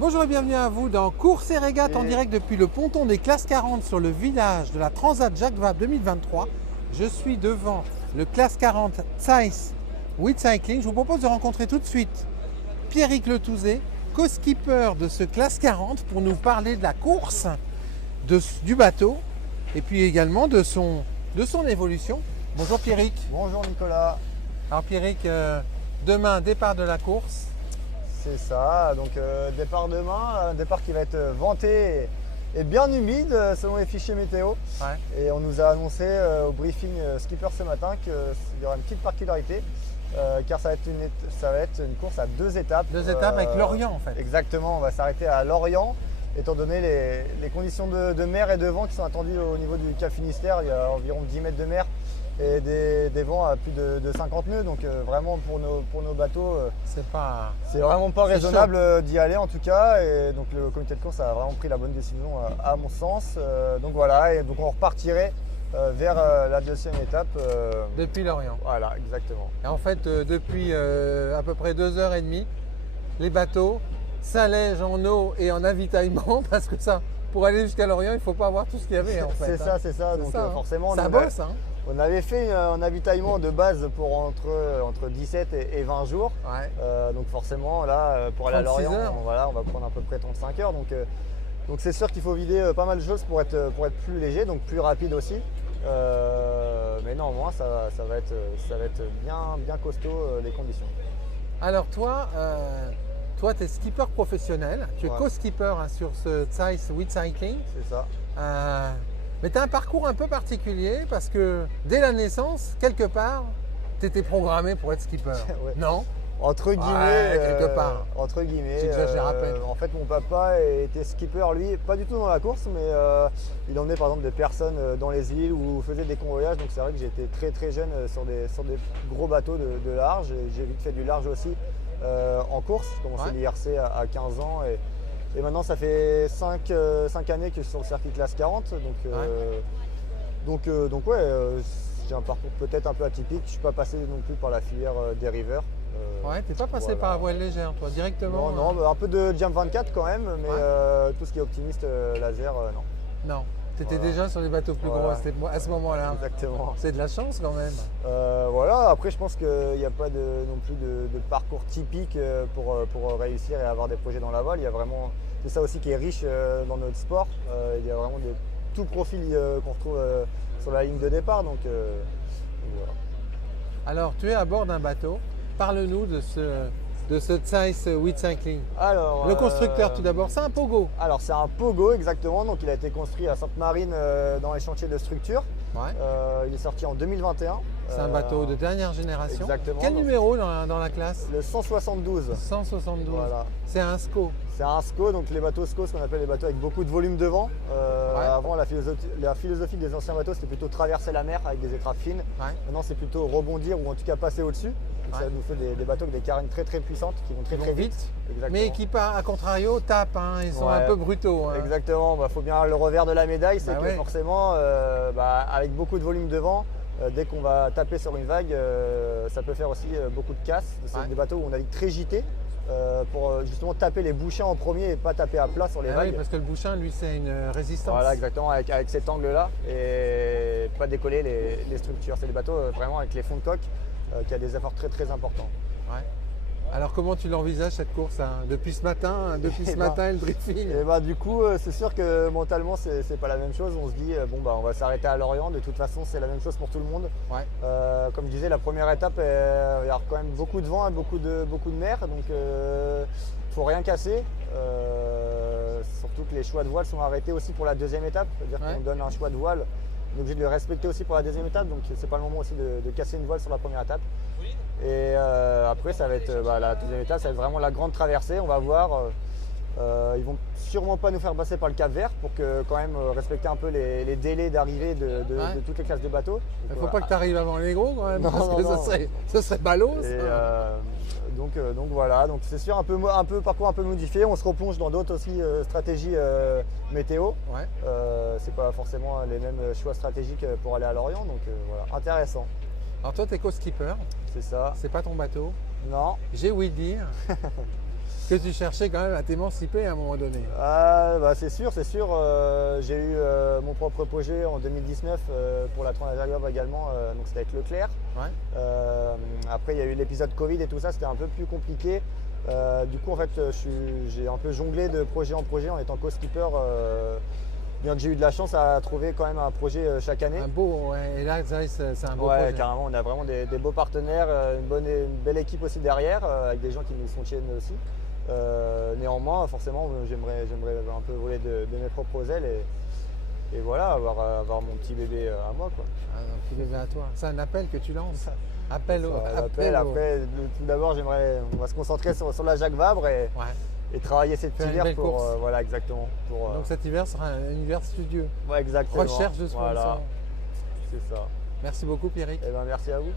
Bonjour et bienvenue à vous dans Course et Régate en direct depuis le ponton des classes 40 sur le village de la Transat Jacques Vabre 2023. Je suis devant le classe 40 Zeiss with Cycling. Je vous propose de rencontrer tout de suite Pierrick Letouzé, co-skipper de ce classe 40 pour nous parler de la course, du bateau et puis également de son évolution. Bonjour Pierrick. Bonjour Nicolas. Alors Pierrick, demain départ de la course. C'est ça, donc départ demain, un départ qui va être venté et bien humide selon les fichiers météo. Ouais. Et on nous a annoncé au briefing skipper ce matin qu'il y aura une petite particularité car ça va être une course à deux étapes. Deux étapes avec Lorient en fait. Exactement, on va s'arrêter à Lorient étant donné les conditions de mer et de vent qui sont attendues au niveau du Cap Finistère. Il y a environ 10 mètres de mer et des vents à plus de 50 nœuds, donc vraiment pour nos bateaux c'est vraiment pas raisonnable d'y aller en tout cas, et donc le comité de course a vraiment pris la bonne décision à mon sens. Donc voilà, et donc on repartirait vers la deuxième étape. Depuis Lorient. Voilà, exactement. Et en fait, depuis à peu près 2h30, les bateaux s'allègent en eau et en avitaillement parce que ça, pour aller jusqu'à Lorient, il ne faut pas avoir tout ce qu'il y avait en fait. C'est ça. Donc forcément, ça bosse, hein. On avait fait un avitaillement de base pour entre 17 et 20 jours. Ouais. Donc forcément, là, pour aller à Lorient, on va prendre à peu près 35 heures. Donc c'est sûr qu'il faut vider pas mal de choses pour être plus léger, donc plus rapide aussi. Mais non, moi, ça va être bien costaud les conditions. Alors toi, tu es skipper professionnel, tu es co-skipper sur ce Zeiss with Cycling. C'est ça. Mais tu as un parcours un peu particulier parce que dès la naissance, quelque part, tu étais programmé pour être skipper. Ouais. Non? Entre guillemets, quelque part. Entre guillemets. J'exagère à peine. En fait, mon papa était skipper, lui, pas du tout dans la course, mais il emmenait par exemple des personnes dans les îles ou faisait des convoyages. Donc c'est vrai que j'ai été très jeune sur des gros bateaux de large. J'ai vite fait du large aussi en course. J'ai commencé l'IRC à 15 ans. Et maintenant, ça fait 5 années que je suis sur le circuit classe 40. Donc j'ai un parcours peut-être un peu atypique. Je ne suis pas passé non plus par la filière dériveur. Ouais, t'es pas passé par la voile légère, toi, directement? Non, un peu de Jam 24 quand même, mais tout ce qui est optimiste laser, non. Non. Tu étais déjà sur des bateaux plus gros à ce moment-là. Exactement. C'est de la chance quand même. Voilà, après je pense qu'il n'y a pas non plus de parcours typique pour réussir et avoir des projets dans la voile. Il y a vraiment, c'est ça aussi qui est riche dans notre sport. Il y a vraiment tout profil qu'on retrouve sur la ligne de départ. Donc voilà. Alors tu es à bord d'un bateau. Parle-nous de ce Zeiss with Cycling. Alors, le constructeur tout d'abord, c'est un Pogo. Alors c'est un Pogo exactement, donc il a été construit à Sainte-Marine dans les chantiers de structure. Ouais. Il est sorti en 2021. C'est un bateau de dernière génération. Exactement. Quel numéro dans la classe? Le 172. 172. Voilà. C'est un SCO. C'est un SCO, donc les bateaux SCO, ce qu'on appelle les bateaux avec beaucoup de volume de vent. Avant, la philosophie des anciens bateaux, c'était plutôt traverser la mer avec des étraves fines. Maintenant, c'est plutôt rebondir ou en tout cas passer au-dessus. Ça nous fait des bateaux avec des carènes très puissantes qui vont très vite. Mais qui, à contrario, tapent. Hein. Ils sont un peu brutaux. Hein. Exactement. Faut bien le revers de la médaille, c'est que forcément, avec beaucoup de volume de vent, dès qu'on va taper sur une vague, ça peut faire aussi beaucoup de casse. C'est des bateaux où on navigue très gité pour justement taper les bouchins en premier et pas taper à plat sur les vagues. Oui, parce que le bouchin, lui, c'est une résistance. Voilà, exactement, avec cet angle-là et pas décoller les structures. C'est des bateaux vraiment avec les fonds de coque qui a des efforts très importants. Ouais. Alors comment tu l'envisages cette course depuis ce matin, le briefing? Du coup, c'est sûr que mentalement, c'est pas la même chose. On se dit, on va s'arrêter à Lorient. De toute façon, c'est la même chose pour tout le monde. Ouais. Comme je disais, la première étape, il y a quand même beaucoup de vent et beaucoup de mer. Donc, il faut rien casser. Surtout que les choix de voile sont arrêtés aussi pour la deuxième étape. C'est-à-dire qu'on donne un choix de voile. On est obligé de le respecter aussi pour la deuxième étape. Donc, c'est pas le moment aussi de casser une voile sur la première étape. Et après, ça va être la deuxième étape, ça va être vraiment la grande traversée. On va voir. Ils vont sûrement pas nous faire passer par le Cap Vert pour que quand même respecter un peu les délais d'arrivée de toutes les classes de bateaux. Il ne faut pas que tu arrives avant les gros quand même, parce que ce serait ballot. Donc voilà, donc c'est sûr un peu parcours un peu modifié. On se replonge dans d'autres aussi stratégies météo. C'est pas forcément les mêmes choix stratégiques pour aller à Lorient, donc voilà, intéressant. Alors toi, tu es co-skipper. C'est ça. C'est pas ton bateau. Non. J'ai ouï dire que tu cherchais quand même à t'émanciper à un moment donné. Ah, bah, c'est sûr, c'est sûr. J'ai eu mon propre projet en 2019 pour la Transat Jacques Vabre également, donc c'était avec Leclerc. Ouais. Après, il y a eu l'épisode Covid et tout ça, c'était un peu plus compliqué. Du coup, en fait, j'ai un peu jonglé de projet en projet en étant co-skipper. Bien que j'ai eu de la chance à trouver quand même un projet chaque année. Un beau, ouais. Et là, Zeiss, c'est un beau Ouais, projet. carrément, on a vraiment des beaux partenaires, une belle équipe aussi derrière, avec des gens qui nous soutiennent aussi. Néanmoins, forcément, j'aimerais un peu voler de mes propres ailes et voilà, avoir mon petit bébé à moi, quoi. Un petit bébé à toi. C'est un appel que tu lances. Appel au. Après, tout d'abord, on va se concentrer sur la Jacques Vabre et travailler cet Faire une hiver belle pour, course. voilà, exactement. Donc cet hiver sera un hiver studieux. Ouais, exactement. Recherche de sponsors. Voilà, c'est ça. Merci beaucoup, Pierrick. Eh ben, merci à vous.